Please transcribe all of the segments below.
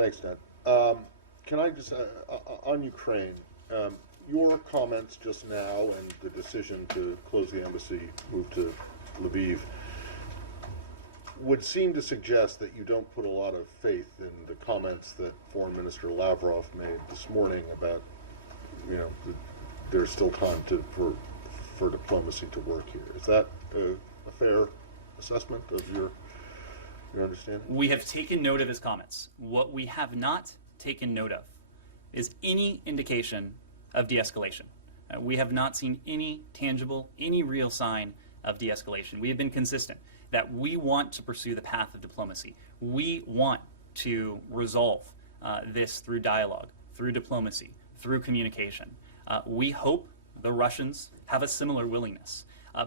Thanks, Ned. Can I just, on Ukraine, your comments just now and the decision to close the embassy, move to Lviv, would seem to suggest that you don't put a lot of faith in the comments that Foreign Minister Lavrov made this morning about, there's still time for diplomacy to work here. Is that a fair assessment of your understanding? We have taken note of his comments. What we have not taken note of is any indication of de-escalation. We have not seen any tangible, any real sign of de-escalation. We have been consistent that we want to pursue the path of diplomacy. We want to resolve this through dialogue, through diplomacy, through communication. We hope the Russians have a similar willingness.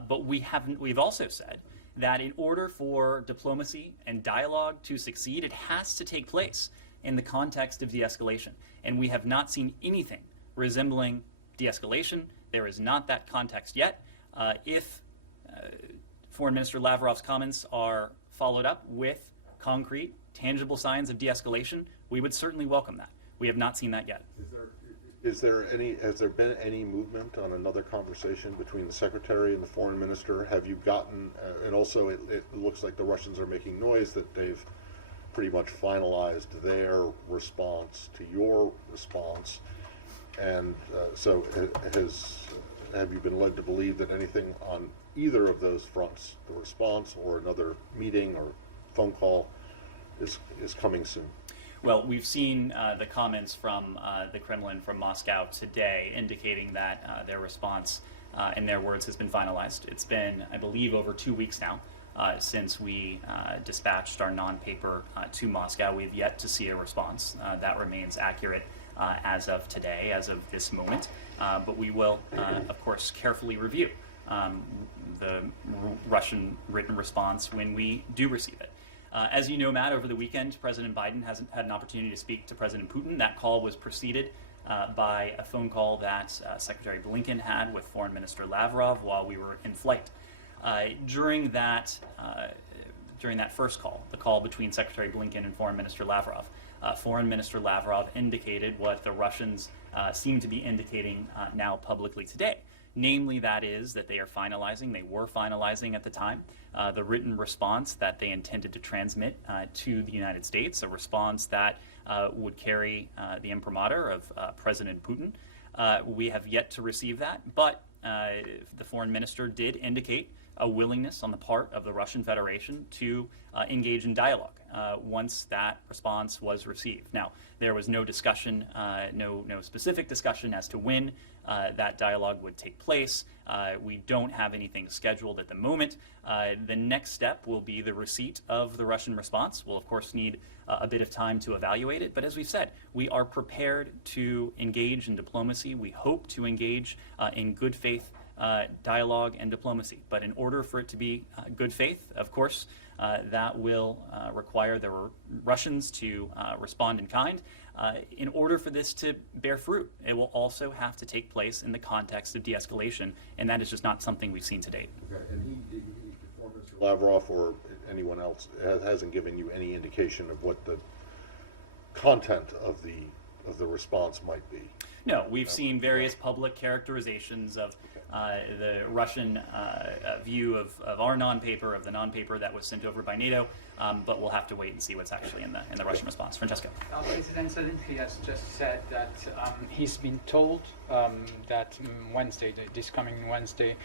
But we've also said that in order for diplomacy and dialogue to succeed, it has to take place in the context of de-escalation. And we have not seen anything resembling de-escalation. There is not that context yet. If Foreign Minister Lavrov's comments are followed up with concrete, tangible signs of de-escalation, we would certainly welcome that. We have not seen that yet. Has there been any movement on another conversation between the Secretary and the Foreign Minister? Have you gotten, and also it looks like the Russians are making noise that they've pretty much finalized their response to your response. And so have you been led to believe that anything on either of those fronts, the response or another meeting or phone call, is coming soon? Well, we've seen the comments from the Kremlin, from Moscow today, indicating that their response, in their words, has been finalized. It's been, I believe, over 2 weeks now since we dispatched our non-paper to Moscow. We've yet to see a response. That remains accurate as of today, as of this moment. But we will, of course, carefully review the Russian written response when we do receive it. As you know, Matt, over the weekend, President Biden hasn't had an opportunity to speak to President Putin. That call was preceded by a phone call that Secretary Blinken had with Foreign Minister Lavrov while we were in flight. During that first call, the call between Secretary Blinken and Foreign Minister Lavrov, Foreign Minister Lavrov indicated what the Russians seem to be indicating now publicly today. Namely, that is that they were finalizing at the time, the written response that they intended to transmit to the United States, a response that would carry the imprimatur of President Putin. We have yet to receive that, but the foreign minister did indicate a willingness on the part of the Russian Federation to engage in dialogue once that response was received. Now, there was no discussion, no specific discussion as to when that dialogue would take place. We don't have anything scheduled at the moment. The next step will be the receipt of the Russian response. We'll, of course, need a bit of time to evaluate it. But as we've said, we are prepared to engage in diplomacy. We hope to engage in good faith dialogue and diplomacy. But in order for it to be good faith, of course, that will require the Russians to respond in kind. In order for this to bear fruit, it will also have to take place in the context of de-escalation, and that is just not something we've seen to date. Okay, and Foreign Minister Lavrov or anyone else hasn't given you any indication of what the content of the response might be? No, we've seen various public characterizations of the Russian view of our non-paper, of the non-paper that was sent over by NATO, but we'll have to wait and see what's actually in the Russian response. Francesco. President Zelensky has just said that he's been told that Wednesday, this coming Wednesday,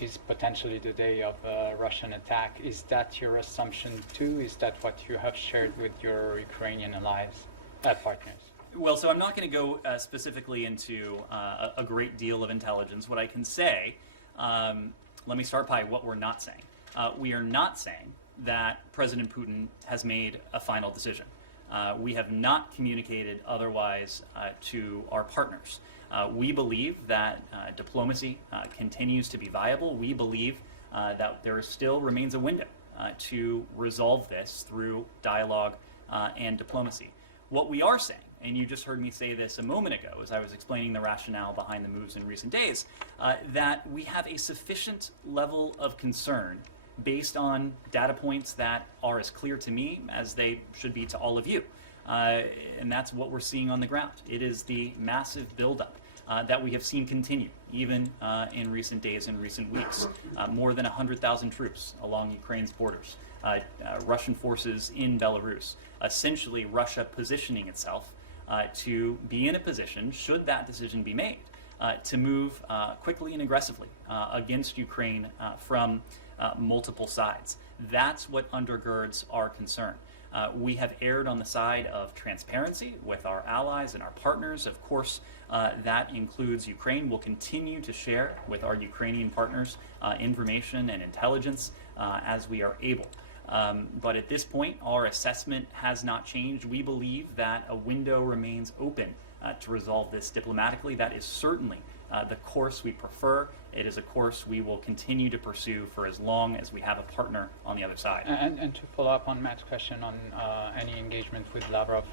is potentially the day of a Russian attack. Is that your assumption too? Is that what you have shared with your Ukrainian allies, partners? Well, so I'm not going to go specifically into a great deal of intelligence. What I can say, let me start by what we're not saying. We are not saying that President Putin has made a final decision. We have not communicated otherwise to our partners. We believe that diplomacy continues to be viable. We believe that there still remains a window to resolve this through dialogue and diplomacy. What we are saying, and you just heard me say this a moment ago as I was explaining the rationale behind the moves in recent days, that we have a sufficient level of concern based on data points that are as clear to me as they should be to all of you, And that's what we're seeing on the ground. It is the massive buildup that we have seen continue, even in recent days and recent weeks. More than 100,000 troops along Ukraine's borders, Russian forces in Belarus, essentially Russia positioning itself to be in a position, should that decision be made, to move quickly and aggressively against Ukraine from multiple sides. That's what undergirds our concern. We have erred on the side of transparency with our allies and our partners. Of course, that includes Ukraine. We'll continue to share with our Ukrainian partners information and intelligence as we are able. But at this point, our assessment has not changed. We believe that a window remains open to resolve this diplomatically. That is certainly the course we prefer. It is a course we will continue to pursue for as long as we have a partner on the other side. And to follow up on Matt's question on any engagement with Lavrov,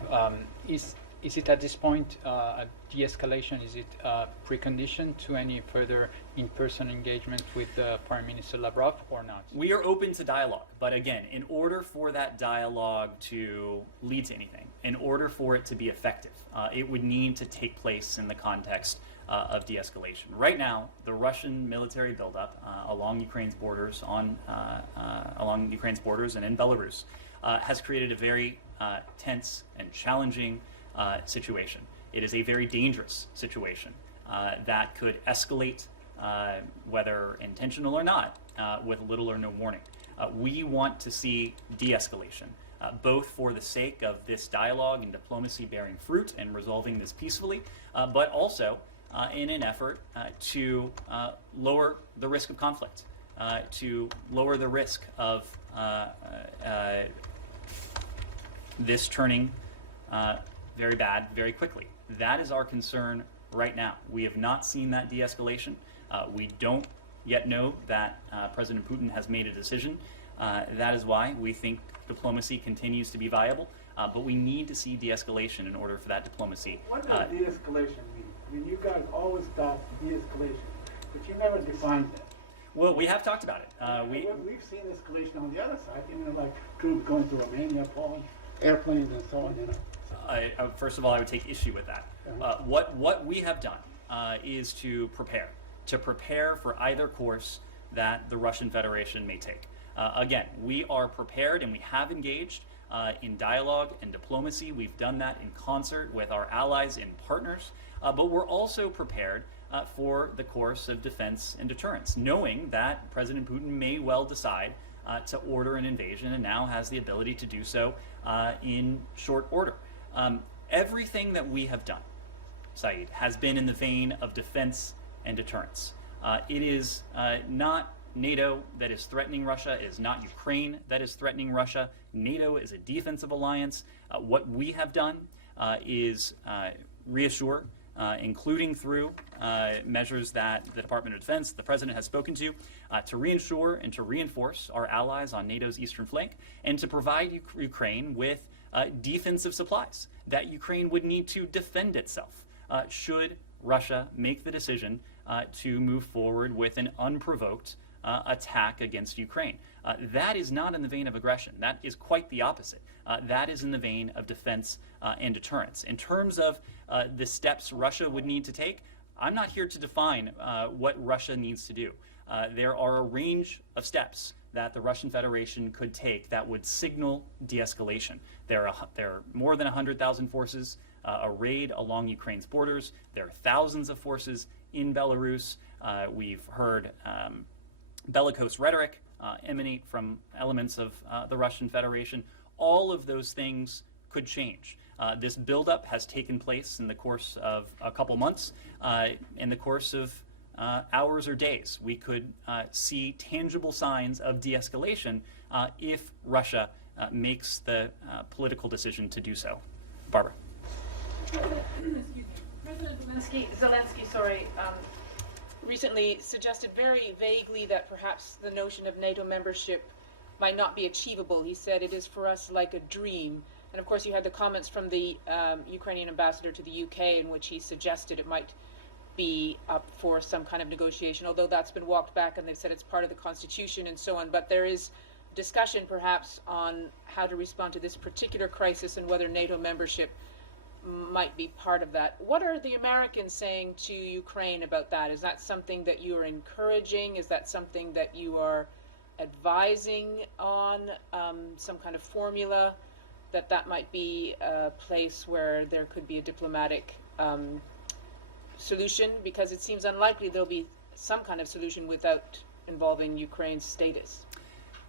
is it at this point a de-escalation? Is it a precondition to any further in-person engagement with Foreign Minister Lavrov or not? We are open to dialogue, but again, in order for that dialogue to lead to anything, in order for it to be effective, it would need to take place in the context of de-escalation. Right now, the Russian military buildup along Ukraine's borders, along Ukraine's borders and in Belarus, has created a very tense and challenging situation. It is a very dangerous situation that could escalate, whether intentional or not, with little or no warning. We want to see de-escalation, both for the sake of this dialogue and diplomacy bearing fruit and resolving this peacefully, but also in an effort to lower the risk of conflict, to lower the risk of this turning very bad very quickly. That is our concern right now. We have not seen that de-escalation. We don't yet know that President Putin has made a decision. That is why we think diplomacy continues to be viable, but we need to see de-escalation in order for that diplomacy. What does de-escalation mean? I mean, you guys always talk de-escalation, but you never defined it. Well, we have talked about it. We've seen escalation on the other side, like troops going to Romania, Poland, airplanes and so on, First of all, I would take issue with that. What we have done is to prepare for either course that the Russian Federation may take. Again, we are prepared and we have engaged in dialogue and diplomacy. We've done that in concert with our allies and partners, but we're also prepared for the course of defense and deterrence, knowing that President Putin may well decide to order an invasion and now has the ability to do so in short order. Everything that we have done, Saeed, has been in the vein of defense and deterrence. It is not NATO that is threatening Russia. It is not Ukraine that is threatening Russia. NATO is a defensive alliance. What we have done is reassure, including through measures that the Department of Defense, the President has spoken to reassure and to reinforce our allies on NATO's eastern flank, and to provide Ukraine with defensive supplies that Ukraine would need to defend itself should Russia make the decision to move forward with an unprovoked attack against Ukraine. That is not in the vein of aggression. That is quite the opposite. That is in the vein of defense and deterrence. In terms of the steps Russia would need to take, I'm not here to define what Russia needs to do. There are a range of steps that the Russian Federation could take that would signal de-escalation. There are more than 100,000 forces arrayed along Ukraine's borders. There are thousands of forces in Belarus. We've heard bellicose rhetoric emanate from elements of the Russian Federation. All of those things could change. This buildup has taken place in the course of a couple months. In the course of hours or days, we could see tangible signs of de-escalation if Russia makes the political decision to do so. Barbara. President Zelensky, recently suggested very vaguely that perhaps the notion of NATO membership might not be achievable. He said it is for us like a dream. And of course you had the comments from the Ukrainian ambassador to the UK in which he suggested it might be up for some kind of negotiation, although that's been walked back and they've said it's part of the constitution and so on. But there is discussion perhaps on how to respond to this particular crisis and whether NATO membership might be part of that. What are the Americans saying to Ukraine about that? Is that something that you are encouraging? Is that something that you are advising on, some kind of formula that might be a place where there could be a diplomatic solution? Because it seems unlikely there'll be some kind of solution without involving Ukraine's status.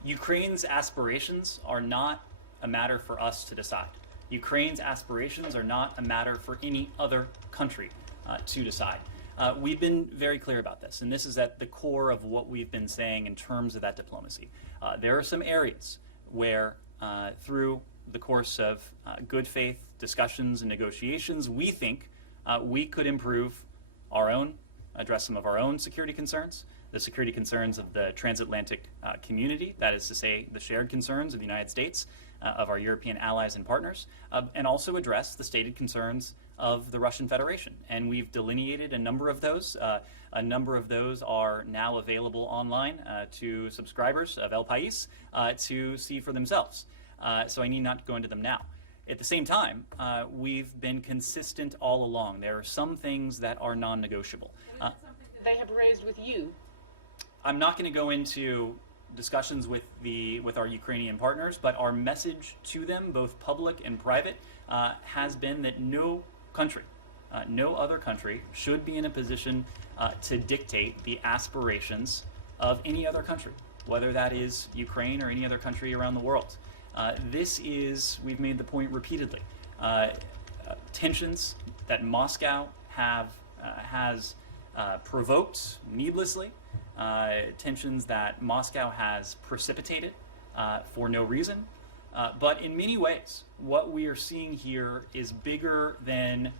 Ukraine's aspirations are not a matter for us to decide. Ukraine's aspirations are not a matter for any other country to decide. We've been very clear about this, and this is at the core of what we've been saying in terms of that diplomacy. There are some areas where, through the course of good faith discussions and negotiations, we think we could improve address some of our own security concerns, the security concerns of the transatlantic community, that is to say, the shared concerns of the United States, of our European allies and partners, and also address the stated concerns of the Russian Federation. And we've delineated a number of those. A number of those are now available online to subscribers of El País to see for themselves. So I need not go into them now. At the same time, we've been consistent all along. There are some things that are non-negotiable. Is that something that they have raised with you? I'm not going to go into discussions with our Ukrainian partners, but our message to them, both public and private, has been that no other country should be in a position to dictate the aspirations of any other country, whether that is Ukraine or any other country around the world. We've made the point repeatedly, tensions that Moscow has provoked needlessly, tensions that Moscow has precipitated for no reason. But in many ways, what we are seeing here is bigger than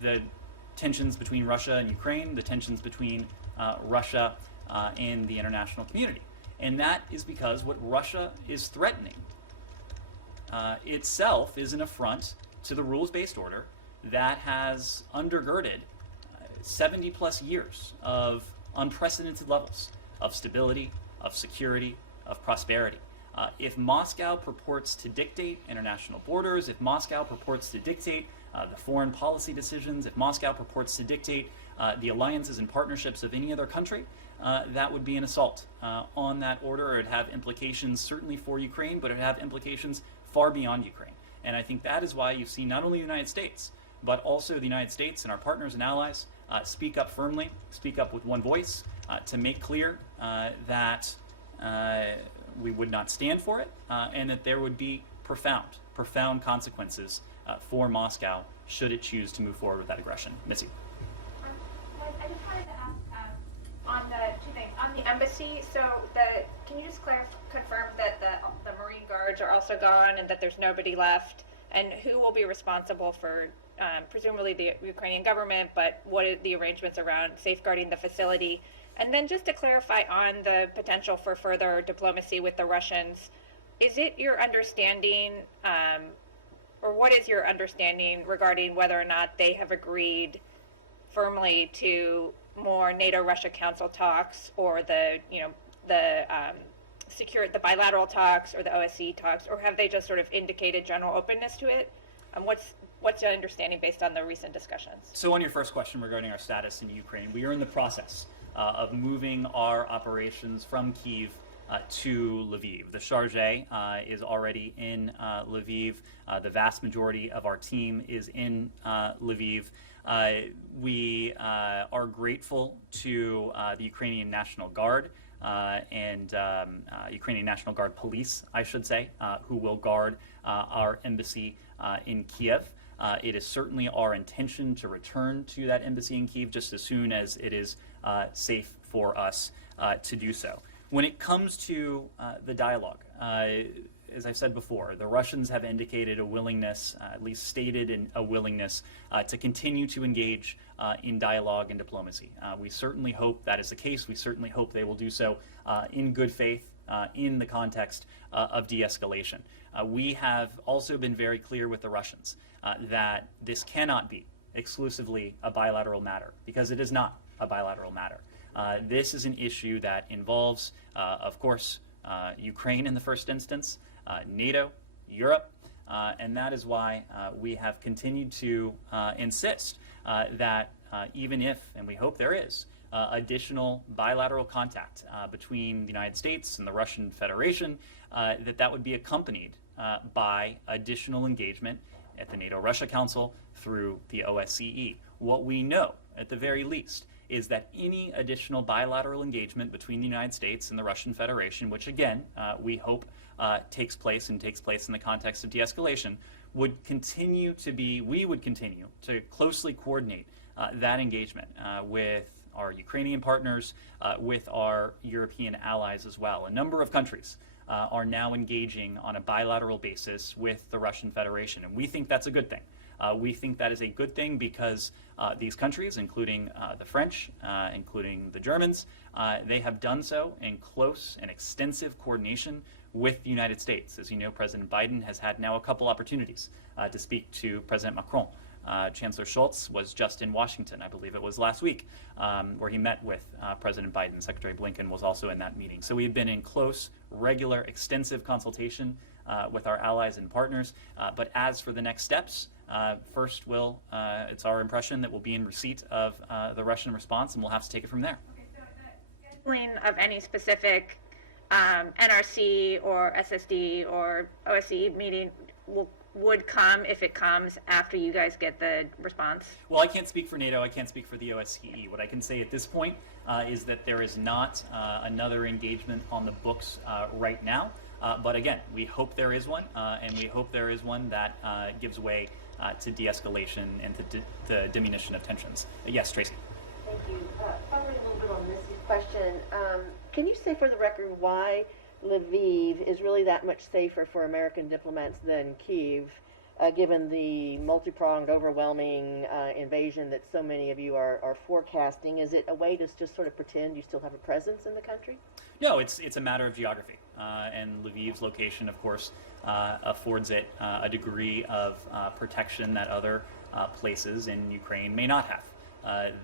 the tensions between Russia and Ukraine, the tensions between Russia and the international community. And that is because what Russia is threatening itself is an affront to the rules-based order that has undergirded 70 plus years of unprecedented levels of stability, of security, of prosperity. If Moscow purports to dictate international borders, if Moscow purports to dictate the foreign policy decisions, if Moscow purports to dictate the alliances and partnerships of any other country, that would be an assault on that order. It would have implications certainly for Ukraine, but it would have implications far beyond Ukraine. And I think that is why you've seen not only the United States, but also the United States and our partners and allies speak up firmly, speak up with one voice to make clear that we would not stand for it, and that there would be profound consequences for Moscow should it choose to move forward with that aggression. Missy. I just wanted to ask on the two things. On the embassy, can you just confirm that the Marine Guards are also gone and that there's nobody left? And who will be responsible for, presumably the Ukrainian government, but what are the arrangements around safeguarding the facility? And then just to clarify on the potential for further diplomacy with the Russians, is it your understanding, or what is your understanding regarding whether or not they have agreed firmly to more NATO-Russia Council talks, or the bilateral talks or the OSCE talks, or have they just sort of indicated general openness to it? What's your understanding based on the recent discussions? So on your first question regarding our status in Ukraine, we are in the process of moving our operations from Kyiv to Lviv. The charge is already in Lviv. The vast majority of our team is in Lviv. We are grateful to the Ukrainian National Guard and Ukrainian National Guard police, I should say, who will guard our embassy in Kyiv. It is certainly our intention to return to that embassy in Kyiv just as soon as it is safe for us to do so. When it comes to the dialogue, as I've said before, the Russians have indicated a willingness, at least stated a willingness, to continue to engage in dialogue and diplomacy. We certainly hope that is the case. We certainly hope they will do so in good faith in the context of de-escalation. We have also been very clear with the Russians that this cannot be exclusively a bilateral matter, because it is not a bilateral matter. This is an issue that involves, of course, Ukraine in the first instance, NATO, Europe, and that is why we have continued to insist that even if, and we hope there is, additional bilateral contact between the United States and the Russian Federation, that would be accompanied by additional engagement at the NATO-Russia Council through the OSCE. What we know, at the very least, is that any additional bilateral engagement between the United States and the Russian Federation, which again, we hope takes place in the context of de-escalation, would continue to be, we would continue to closely coordinate that engagement with our Ukrainian partners, with our European allies as well. A number of countries are now engaging on a bilateral basis with the Russian Federation, and we think that's a good thing. We think that is a good thing because these countries, including the French, including the Germans, they have done so in close and extensive coordination with the United States. As you know, President Biden has had now a couple opportunities to speak to President Macron. Chancellor Scholz was just in Washington, I believe it was last week, where he met with President Biden. Secretary Blinken was also in that meeting. So we've been in close, regular, extensive consultation with our allies and partners. But as for the next steps, first, it's our impression that we'll be in receipt of the Russian response, and we'll have to take it from there. Okay, so the scheduling of any specific NRC or SSD or OSCE meeting would come if it comes after you guys get the response? Well, I can't speak for NATO. I can't speak for the OSCE. What I can say at this point is that there is not another engagement on the books right now. But again, we hope there is one, and we hope there is one that gives way to de-escalation and to the diminution of tensions. Yes, Tracy. Thank you. Following a little bit on Missy's question, can you say for the record why Lviv is really that much safer for American diplomats than Kyiv, given the multi-pronged, overwhelming invasion that so many of you are forecasting? Is it a way to just sort of pretend you still have a presence in the country? No, it's a matter of geography, and Lviv's location, of course, affords it a degree of protection that other places in Ukraine may not have.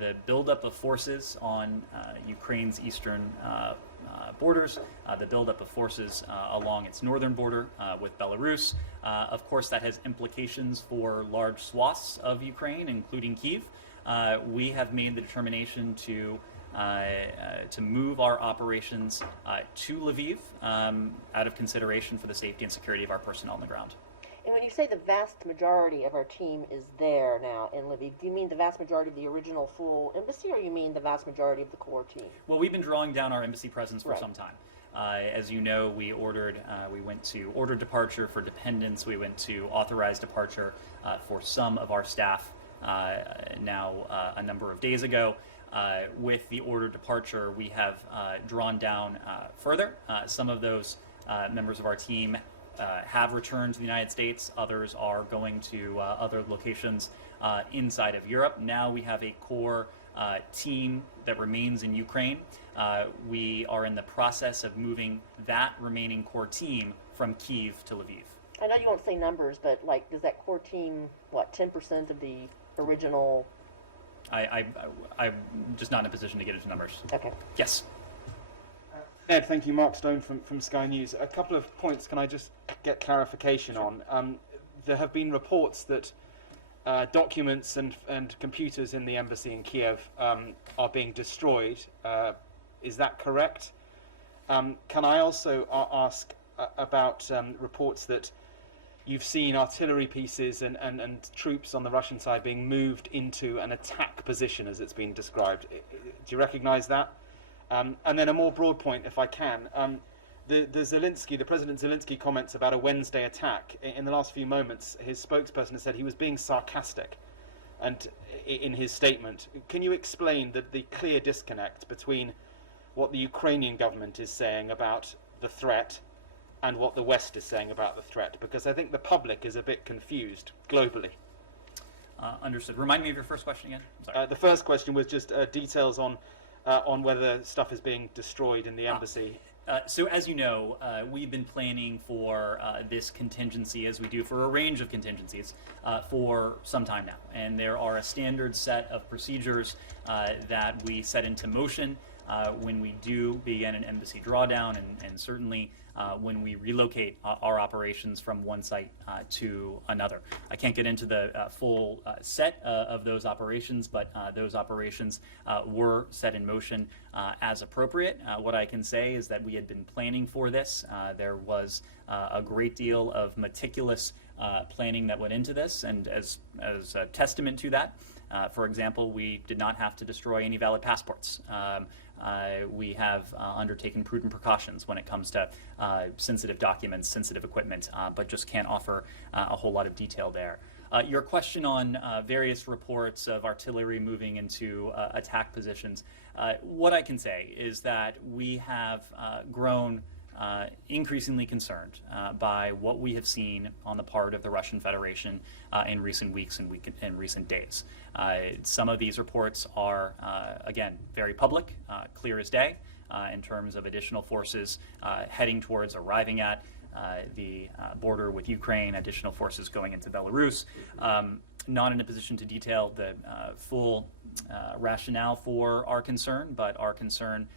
The buildup of forces on Ukraine's eastern borders, the buildup of forces along its northern border with Belarus. Of course, that has implications for large swaths of Ukraine, including Kyiv. We have made the determination to move our operations to Lviv out of consideration for the safety and security of our personnel on the ground. And when you say the vast majority of our team is there now in Lviv, do you mean the vast majority of the original full embassy, or you mean the vast majority of the core team? Well, we've been drawing down our embassy presence for Right. some time. As you know, we went to ordered departure for dependents. We went to authorized departure for some of our staff now a number of days ago. With the ordered departure, we have drawn down further. Some of those members of our team have returned to the United States. Others are going to other locations inside of Europe. Now we have a core team that remains in Ukraine. We are in the process of moving that remaining core team from Kyiv to Lviv. I know you won't say numbers, but like, does that core team, 10% of the original? I'm just not in a position to get into numbers. Okay. Yes. Ed, thank you. Mark Stone from Sky News. A couple of points can I just get clarification on? There have been reports that documents and computers in the embassy in Kiev are being destroyed. Is that correct? Can I also ask about reports that you've seen artillery pieces and troops on the Russian side being moved into an attack position, as it's been described? Do you recognize that? And then a more broad point, if I can. The President Zelensky comments about a Wednesday attack. In the last few moments, his spokesperson has said he was being sarcastic, and in his statement. Can you explain the clear disconnect between what the Ukrainian government is saying about the threat and what the West is saying about the threat? Because I think the public is a bit confused globally. Understood. Remind me of your first question again. I'm sorry. The first question was just details on whether stuff is being destroyed in the embassy. So as you know, we've been planning for this contingency, as we do for a range of contingencies, for some time now. And there are a standard set of procedures that we set into motion when we do begin an embassy drawdown, and certainly when we relocate our operations from one site to another. I can't get into the full set of those operations, but those operations were set in motion as appropriate. What I can say is that we had been planning for this. There was a great deal of meticulous planning that went into this, and as a testament to that, for example, we did not have to destroy any valid passports. We have undertaken prudent precautions when it comes to sensitive documents, sensitive equipment, but just can't offer a whole lot of detail there. Your question on various reports of artillery moving into attack positions, what I can say is that we have grown increasingly concerned by what we have seen on the part of the Russian Federation in recent weeks and recent days. Some of these reports are, again, very public, clear as day, in terms of additional forces heading towards arriving at the border with Ukraine, additional forces going into Belarus. Not in a position to detail the full rationale for our concern, but our concern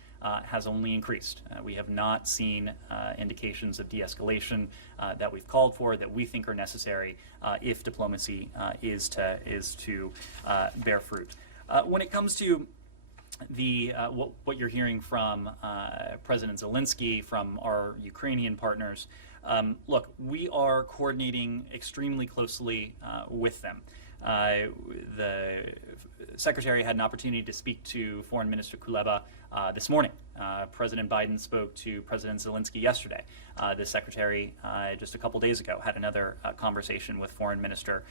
has only increased. We have not seen indications of de-escalation that we've called for, that we think are necessary if diplomacy is to bear fruit. When it comes to the what you're hearing from President Zelensky, from our Ukrainian partners, look, we are coordinating extremely closely with them. The Secretary had an opportunity to speak to Foreign Minister Kuleba this morning. President Biden spoke to President Zelensky yesterday. The Secretary, just a couple days ago, had another conversation with Foreign Minister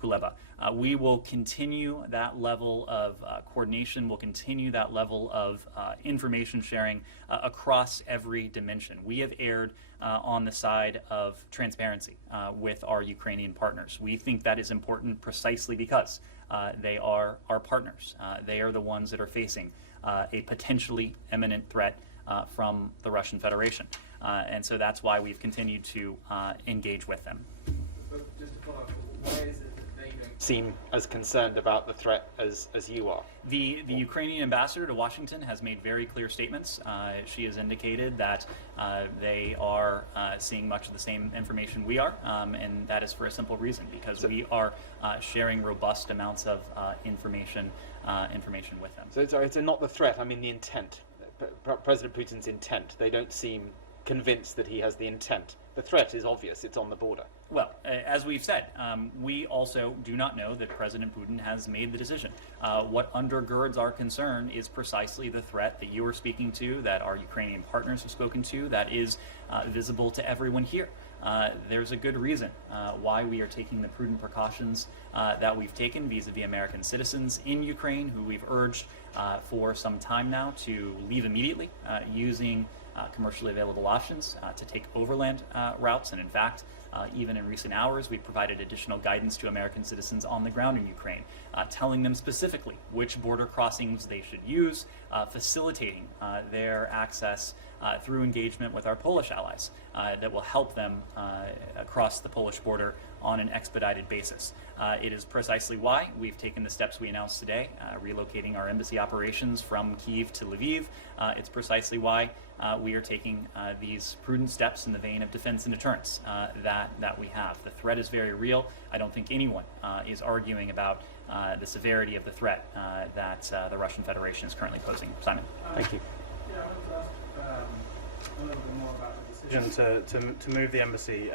Kuleba. We will continue that level of coordination. We'll continue that level of information sharing across every dimension. We have erred on the side of transparency with our Ukrainian partners. We think that is important precisely because they are our partners. They are the ones that are facing a potentially imminent threat from the Russian Federation. And so that's why we've continued to engage with them. But just to follow up, why is it that they don't seem as concerned about the threat as you are? The Ukrainian ambassador to Washington has made very clear statements. She has indicated that they are seeing much of the same information we are, and that is for a simple reason, because we are sharing robust amounts of information with them. So it's not the threat, I mean the intent. President Putin's intent. They don't seem convinced that he has the intent. The threat is obvious, it's on the border. Well, as we've said, we also do not know that President Putin has made the decision. What undergirds our concern is precisely the threat that you are speaking to, that our Ukrainian partners have spoken to, that is visible to everyone here. There's a good reason why we are taking the prudent precautions that we've taken vis-a-vis American citizens in Ukraine, who we've urged for some time now to leave immediately, using commercially available options to take overland routes. And in fact, even in recent hours, we've provided additional guidance to American citizens on the ground in Ukraine, telling them specifically which border crossings they should use, facilitating their access through engagement with our Polish allies that will help them across the Polish border on an expedited basis. It is precisely why we've taken the steps we announced today, relocating our embassy operations from Kyiv to Lviv. It's precisely why we are taking these prudent steps in the vein of defense and deterrence that we have. The threat is very real. I don't think anyone is arguing about the severity of the threat that the Russian Federation is currently posing. Simon. Thank you. Yeah, I wanted to ask a little bit more about the decision to move the embassy,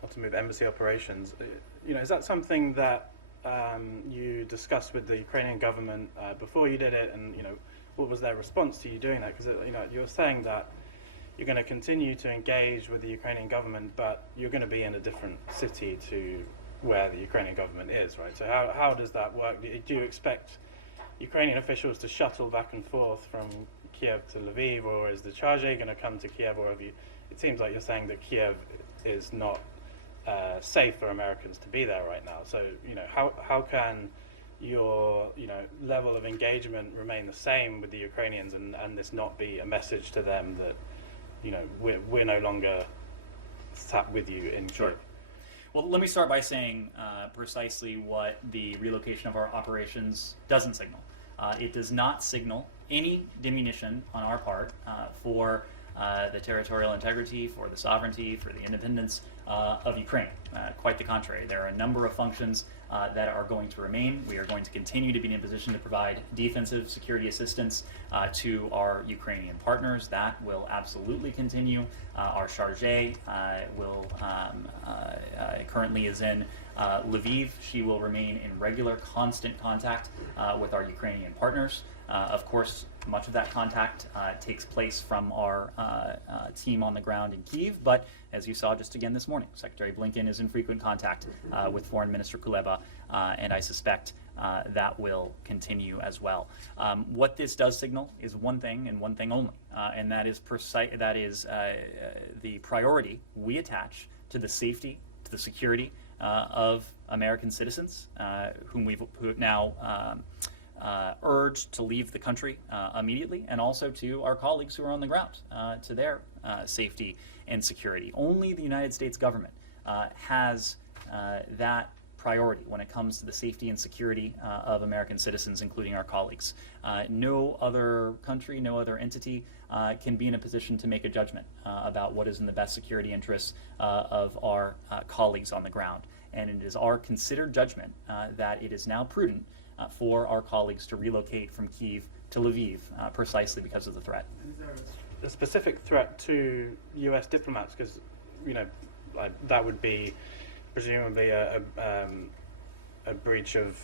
or to move embassy operations. You know, is that something that you discussed with the Ukrainian government before you did it, and you know, what was their response to you doing that? Because you know, you're saying that you're going to continue to engage with the Ukrainian government, but you're going to be in a different city to where the Ukrainian government is, right? So how does that work? Do you expect Ukrainian officials to shuttle back and forth from Kiev to Lviv, or is the charge going to come to Kiev, or have you? It seems like you're saying that Kiev is not safe for Americans to be there right now. So you know, how can your level of engagement remain the same with the Ukrainians, and this not be a message to them that we're no longer sat with you in Kyiv? Well, let me start by saying precisely what the relocation of our operations doesn't signal. It does not signal any diminution on our part for the territorial integrity, for the sovereignty, for the independence of Ukraine. Quite the contrary. There are a number of functions that are going to remain. We are going to continue to be in a position to provide defensive security assistance to our Ukrainian partners. That will absolutely continue. Our chargé will currently is in Lviv. She will remain in regular, constant contact with our Ukrainian partners. Of course, much of that contact takes place from our team on the ground in Kyiv, but as you saw just again this morning, Secretary Blinken is in frequent contact with Foreign Minister Kuleba, and I suspect that will continue as well. What this does signal is one thing and one thing only, and that is the priority we attach to the safety, to the security of American citizens who have now urged to leave the country immediately, and also to our colleagues who are on the ground, to their safety and security. Only the United States government has that priority when it comes to the safety and security of American citizens, including our colleagues. No other country, no other entity can be in a position to make a judgment about what is in the best security interests of our colleagues on the ground. And it is our considered judgment that it is now prudent for our colleagues to relocate from Kyiv to Lviv precisely because of the threat. Is there a specific threat to U.S. diplomats? Because, that would be presumably a breach of,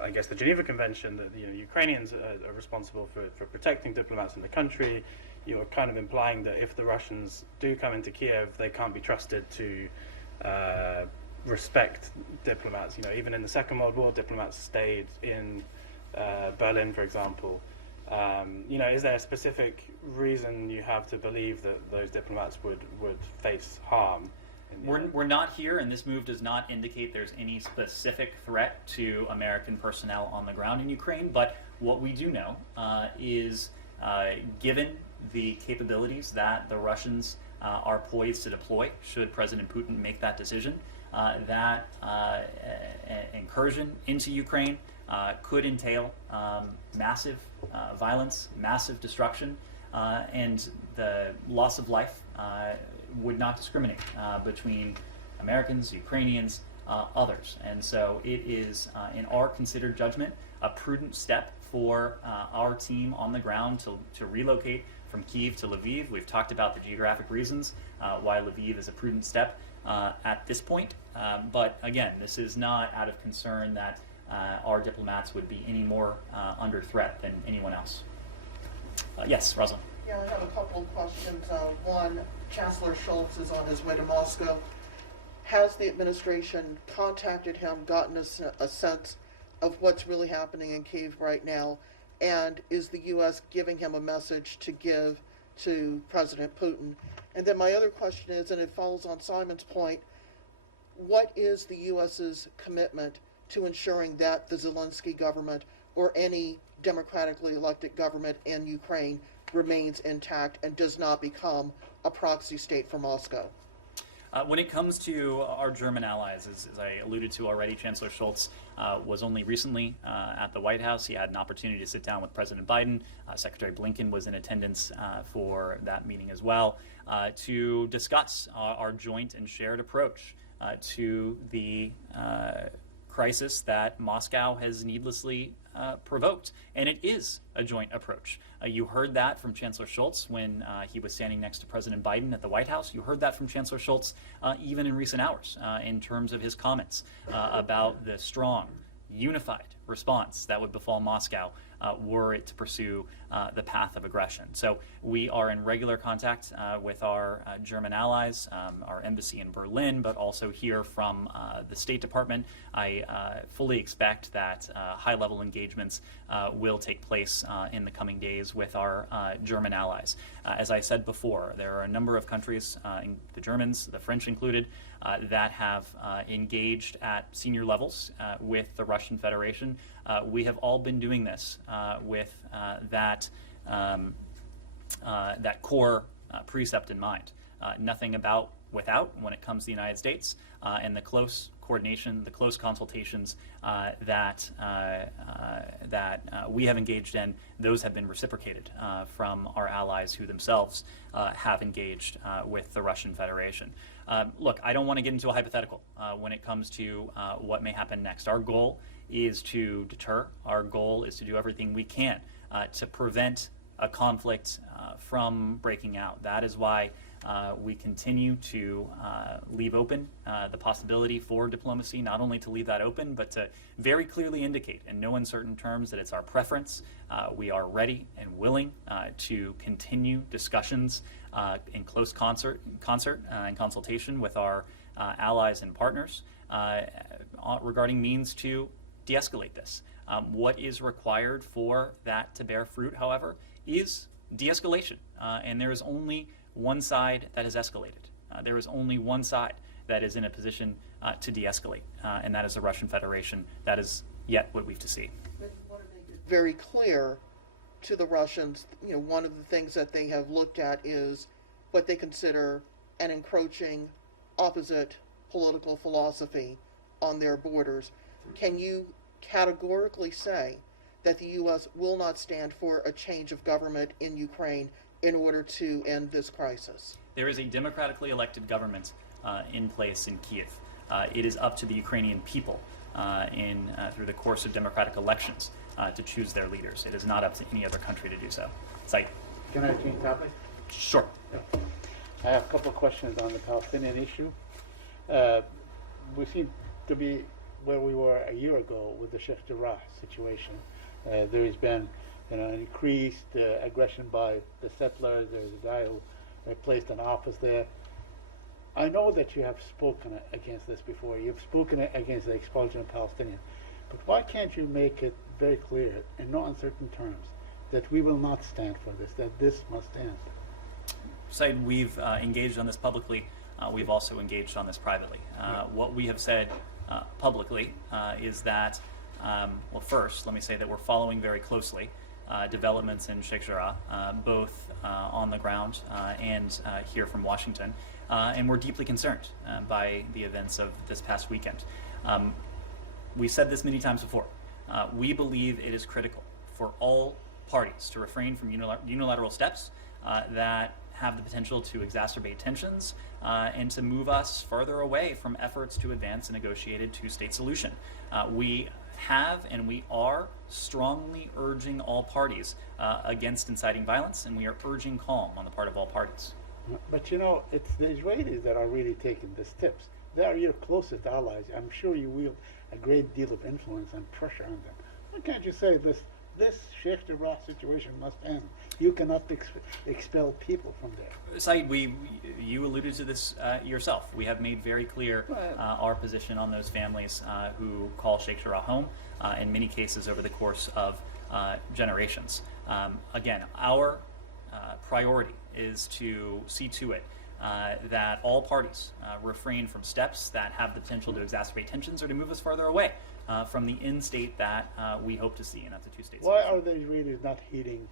I guess, the Geneva Convention, that Ukrainians are responsible for protecting diplomats in the country. You're kind of implying that if the Russians do come into Kyiv, they can't be trusted to respect diplomats. Even in the Second World War, diplomats stayed in Berlin, for example. Is there a specific reason you have to believe that those diplomats would face harm? We're not here, and this move does not indicate there's any specific threat to American personnel on the ground in Ukraine. But what we do know is, given the capabilities that the Russians are poised to deploy, should President Putin make that decision, that incursion into Ukraine could entail massive violence, massive destruction, and the loss of life would not discriminate between Americans, Ukrainians, others. And so it is, in our considered judgment, a prudent step for our team on the ground to relocate from Kyiv to Lviv. We've talked about the geographic reasons why Lviv is a prudent step at this point. But again, this is not out of concern that our diplomats would be any more under threat than anyone else. Yes, Rosalind. Yeah, I have a couple of questions. One, Chancellor Scholz is on his way to Moscow. Has the administration contacted him, gotten a sense of what's really happening in Kyiv right now? And is the U.S. giving him a message to give to President Putin? And then my other question is, and it follows on Simon's point, what is the U.S.'s commitment to ensuring that the Zelensky government or any democratically elected government in Ukraine remains intact and does not become a proxy state for Moscow? When it comes to our German allies, as I alluded to already, Chancellor Scholz was only recently at the White House. He had an opportunity to sit down with President Biden. Secretary Blinken was in attendance for that meeting as well, to discuss our joint and shared approach to the crisis that Moscow has needlessly provoked. And it is a joint approach. You heard that from Chancellor Scholz when he was standing next to President Biden at the White House. You heard that from Chancellor Scholz even in recent hours in terms of his comments about the strong, unified response that would befall Moscow were it to pursue the path of aggression. So we are in regular contact with our German allies, our embassy in Berlin, but also here from the State Department. I fully expect that high-level engagements will take place in the coming days with our German allies. As I said before, there are a number of countries, the Germans, the French included, that have engaged at senior levels with the Russian Federation. We have all been doing this with that core precept in mind. Nothing about without when it comes to the United States, and the close coordination, the close consultations that we have engaged in, those have been reciprocated from our allies who themselves have engaged with the Russian Federation. Look, I don't want to get into a hypothetical when it comes to what may happen next. Our goal is to deter. Our goal is to do everything we can to prevent a conflict from breaking out. That is why we continue to leave open the possibility for diplomacy, not only to leave that open, but to very clearly indicate in no uncertain terms that it's our preference. We are ready and willing to continue discussions in close concert and consultation with our allies and partners regarding means to de-escalate this. What is required for that to bear fruit, however, is de-escalation, and there is only one side that has escalated. There is only one side that is in a position to de-escalate, and that is the Russian Federation. That is yet what we've to see. Very clear to the Russians, one of the things that they have looked at is what they consider an encroaching opposite political philosophy on their borders. Can you categorically say that the U.S. will not stand for a change of government in Ukraine in order to end this crisis? There is a democratically elected government in place in Kyiv. It is up to the Ukrainian people through the course of democratic elections to choose their leaders. It is not up to any other country to do so. Said. Can I change topic? Sure. I have a couple of questions on the Palestinian issue. We seem to be where we were a year ago with the Sheikh Jarrah situation. There has been an increased aggression by the settlers. There's a guy who placed an office there. I know that you have spoken against this before. You've spoken against the expulsion of Palestinians. But why can't you make it very clear, in no uncertain terms, that we will not stand for this, that this must end? Said, we've engaged on this publicly. We've also engaged on this privately. What we have said publicly is that, well, first, let me say that we're following very closely developments in Sheikh Jarrah, both on the ground and here from Washington, and we're deeply concerned by the events of this past weekend. We've said this many times before. We believe it is critical for all parties to refrain from unilateral steps that have the potential to exacerbate tensions and to move us further away from efforts to advance a negotiated two-state solution. We have and we are strongly urging all parties against inciting violence, and we are urging calm on the part of all parties. But it's the Israelis that are really taking the steps. They are your closest allies. I'm sure you wield a great deal of influence and pressure on them. Why can't you say this Sheikh Jarrah situation must end? You cannot expel people from there. Said, you alluded to this yourself. We have made very clear our position on those families who call Sheikh Jarrah home, in many cases over the course of generations. Again, our priority is to see to it that all parties refrain from steps that have the potential to exacerbate tensions or to move us further away from the end state that we hope to see, and that's a two-state Why solution. are the Israelis not heeding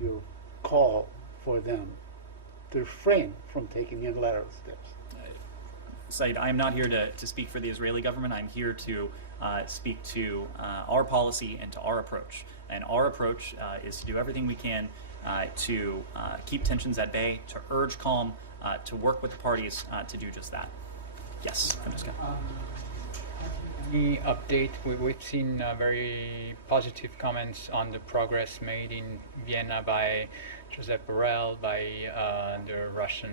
your call for them to refrain from taking unilateral steps? Said, I am not here to speak for the Israeli government. I'm here to speak to our policy and to our approach. And our approach is to do everything we can to keep tensions at bay, to urge calm, to work with the parties to do just that. Yes, Francesca. Any update? We've seen very positive comments on the progress made in Vienna by Josep Borrell, by the Russian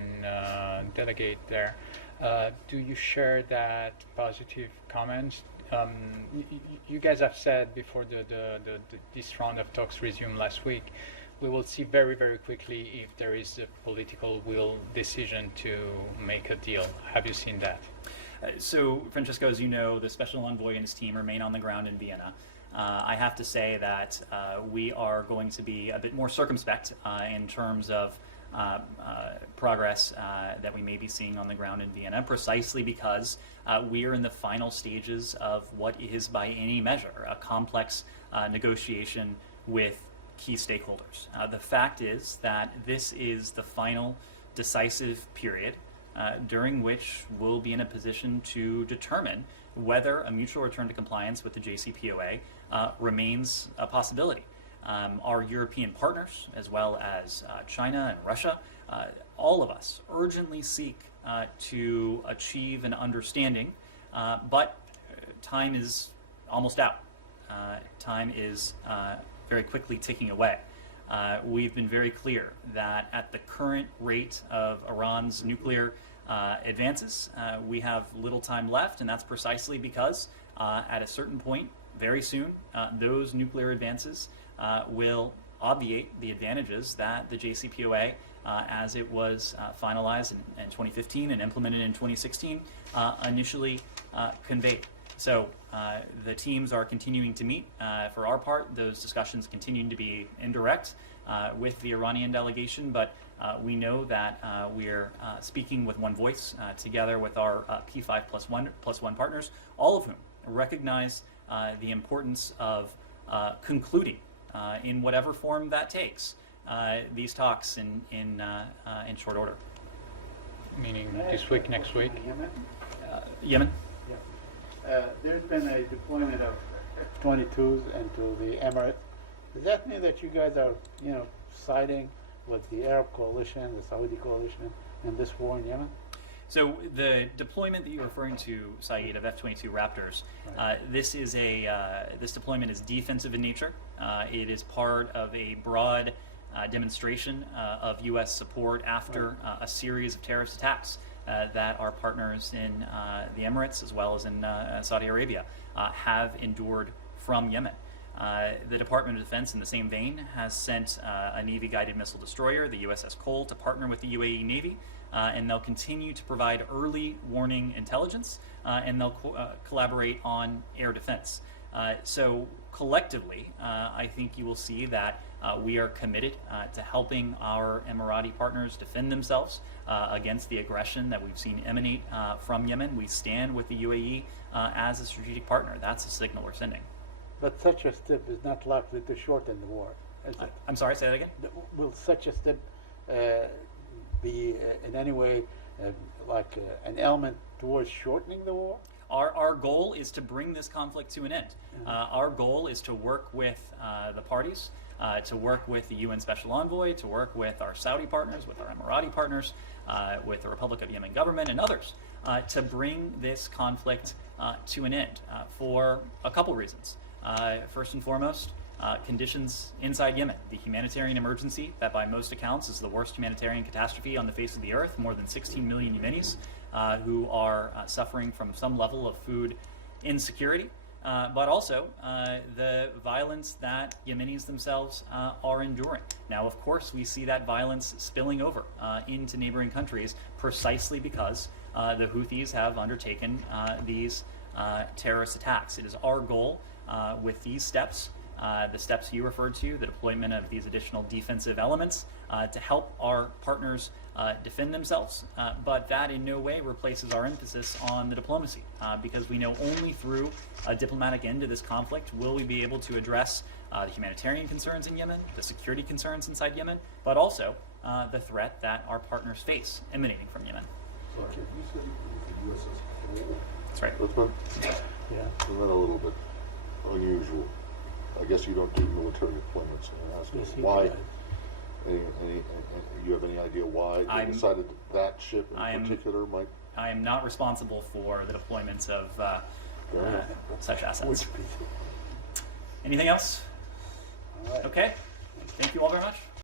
delegate there. Do you share that positive comments? You guys have said before this round of talks resumed last week, we will see very, very quickly if there is a political will decision to make a deal. Have you seen that? So, Francesco, as you know, the special envoy and his team remain on the ground in Vienna. I have to say that we are going to be a bit more circumspect in terms of progress that we may be seeing on the ground in Vienna, precisely because we are in the final stages of what is, by any measure, a complex negotiation with key stakeholders. The fact is that this is the final decisive period during which we'll be in a position to determine whether a mutual return to compliance with the JCPOA remains a possibility. Our European partners, as well as China and Russia, all of us urgently seek to achieve an understanding, but time is almost out. Time is very quickly ticking away. We've been very clear that at the current rate of Iran's nuclear advances, we have little time left, and that's precisely because at a certain point, very soon, those nuclear advances will obviate the advantages that the JCPOA, as it was finalized in 2015 and implemented in 2016, initially conveyed. So the teams are continuing to meet. For our part, those discussions continuing to be indirect with the Iranian delegation, but we know that we're speaking with one voice together with our P5+1 partners, all of whom recognize the importance of concluding, in whatever form that takes, these talks in short order. Meaning this week, next week? Yemen? There's been a deployment of F-22s into the Emirates. Does that mean that you guys are, siding with the Arab coalition, the Saudi coalition, in this war in Yemen? So the deployment that you're referring to, Saeed, of F-22 Raptors, this deployment is defensive in nature. It is part of a broad demonstration of U.S. support after a series of terrorist attacks that our partners in the Emirates, as well as in Saudi Arabia, have endured from Yemen. The Department of Defense, in the same vein, has sent a Navy-guided missile destroyer, the USS Cole, to partner with the UAE Navy, and they'll continue to provide early warning intelligence, and they'll collaborate on air defense. So collectively, I think you will see that we are committed to helping our Emirati partners defend themselves against the aggression that we've seen emanate from Yemen. We stand with the UAE as a strategic partner. That's the signal we're sending. But such a step is not likely to shorten the war, is it? I'm sorry, say that again? Will such a step be in any way like an element towards shortening the war? Our goal is to bring this conflict to an end. Our goal is to work with the parties, to work with the UN Special Envoy, to work with our Saudi partners, with our Emirati partners, with the Republic of Yemen government and others, to bring this conflict to an end for a couple reasons. First and foremost, conditions inside Yemen, the humanitarian emergency that by most accounts is the worst humanitarian catastrophe on the face of the earth, more than 16 million Yemenis who are suffering from some level of food insecurity, but also the violence that Yemenis themselves are enduring. Now, of course, we see that violence spilling over into neighboring countries precisely because the Houthis have undertaken these terrorist attacks. It is our goal with these steps, the steps you referred to, the deployment of these additional defensive elements, to help our partners defend themselves, but that in no way replaces our emphasis on the diplomacy, because we know only through a diplomatic end to this conflict will we be able to address the humanitarian concerns in Yemen, the security concerns inside Yemen, but also the threat that our partners face emanating from Yemen. Sorry, you said the USS Cole. That's right. Isn't that a little bit unusual? I guess you don't do military deployments. So I'm asking why. You have any idea why they decided that ship in particular might? I am not responsible for the deployments of such assets. Anything else? All right. Okay. Thank you all very much.